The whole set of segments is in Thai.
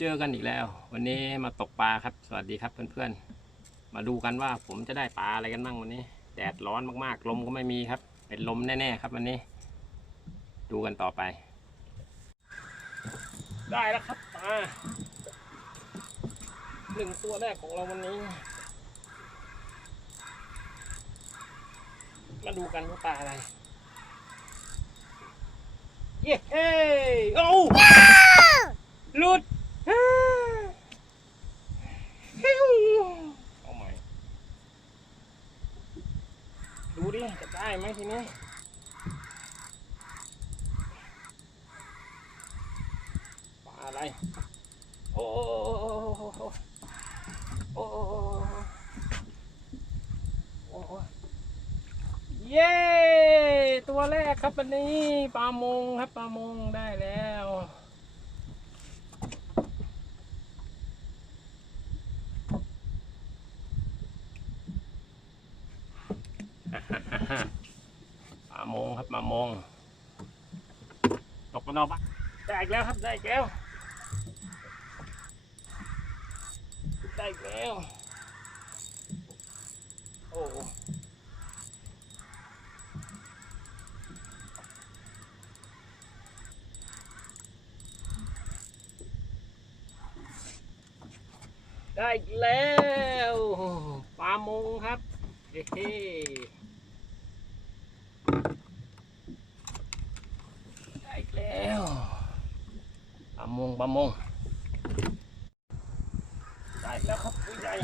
เจอกันอีกแล้ววันนี้มาตกปลาครับสวัสดีครับเพื่อนๆมาดูกันว่าผมจะได้ปลาอะไรกันบ้างวันนี้แดดร้อนมากๆลมก็ไม่มีครับเป็นลมแน่ๆครับวันนี้ดูกันต่อไปได้แล้วครับปลาหนึ่งตัวแรกของเราวันนี้มาดูกันว่าปลาอะไรเย้เฮ้โอ้หลุดเอาใหม่ดูดิจะได้ไหมทีนี้ปลาอะไรโอ้โอ้เย้ตัวแรกครับวันนี้ปลามงครับปลามงได้แล้วปลามงครับปลามงตกกันเอาปะได้อีกแล้วครับได้อีกแล้วได้อีกแล้วโอ้ได้อีกแล้วปลามงครับเฮ้ได้อีกแล้วปลามงปลามงได้แล้วครับตัวใหญ่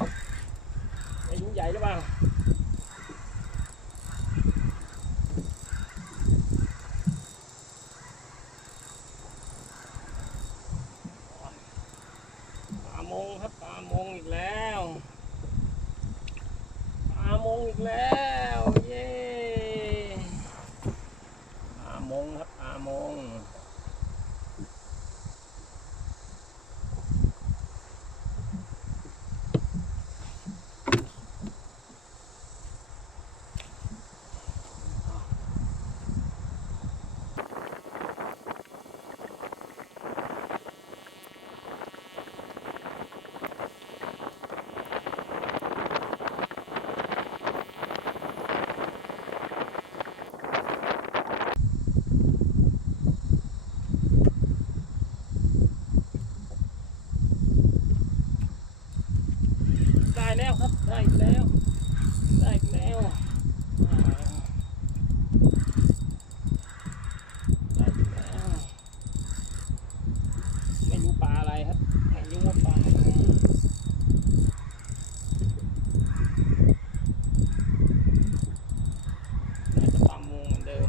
ใหญ่หรือเปล่าปลามงครับปลามงอีกแล้วปลามงอีกแล้วเย้ปลามงครับปลามงได้แล้วครับได้แล้วได้แล้วได้แล้วไม่รู้ปลาอะไรครับไม่รู้ว่าปลาอะไรน่าจะปลามงเหมือนเดิม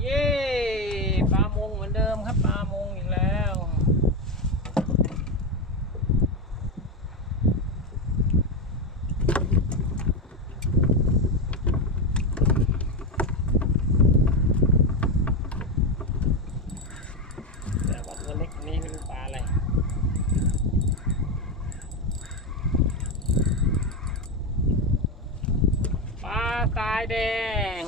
เย้ปลามงเหมือนเดิมครับปลามงอีกแล้วแต่ว่าตัวเล็กนี้ไม่รู้ปลาอะไรปลาตายแดง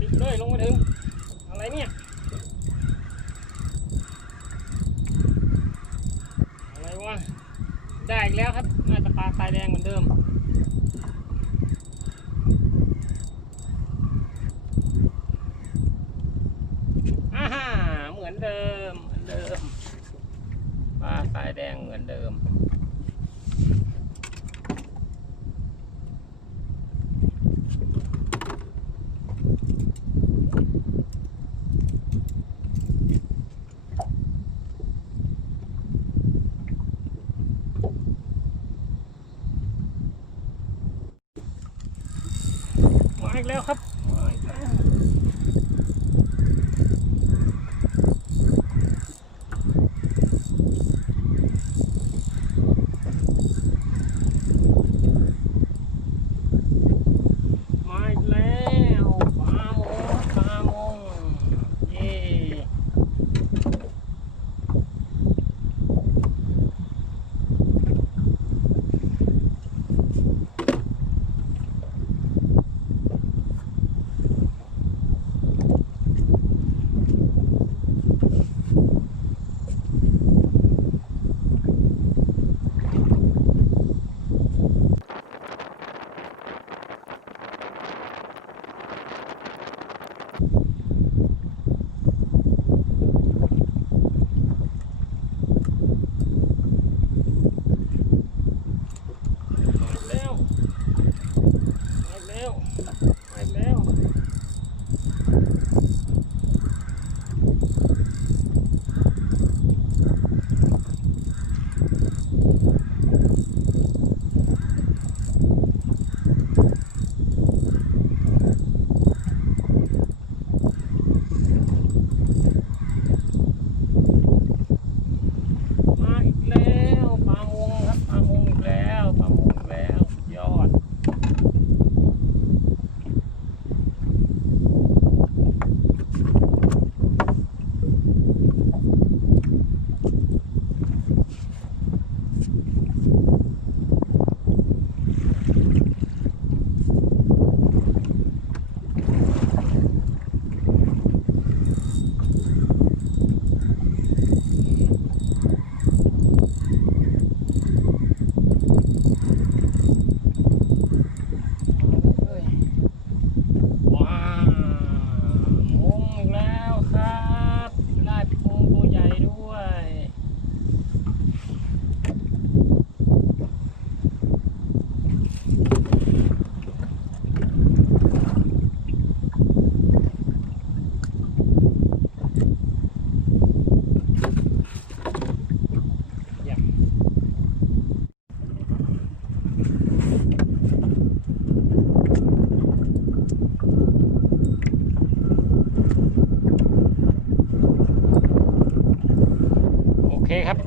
ปิดเลยลงมาถึงอะไรเนี่ยอะไรวะได้อีกแล้วครับน่าจะปลาตายแดงเหมือนเดิมอ่าฮะเหมือนเดิมเหมือนเดิมปลาตายแดงเหมือนเดิมมาอีกแล้วครับ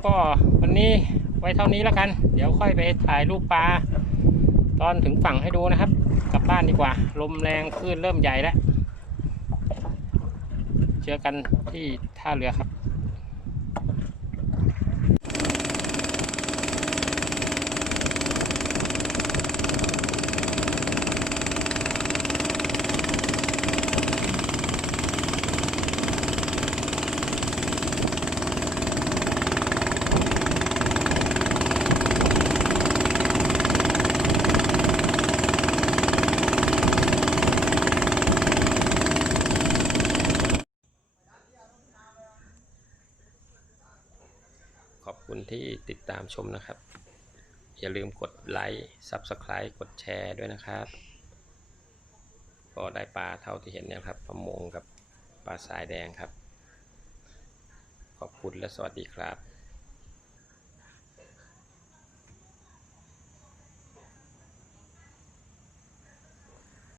ก็วันนี้ไว้เท่านี้แล้วกันเดี๋ยวค่อยไปถ่ายรูปปลาตอนถึงฝั่งให้ดูนะครับกลับบ้านดีกว่าลมแรงคลื่นเริ่มใหญ่แล้วเจอกันที่ท่าเรือครับขอบคุณที่ติดตามชมนะครับอย่าลืมกดไลค์ Subscribe กดแชร์ด้วยนะครับก็ได้ปลาเท่าที่เห็นเนี่ยครับปลามงกับปลาสายแดงครับขอบคุณและสวัสดีครับ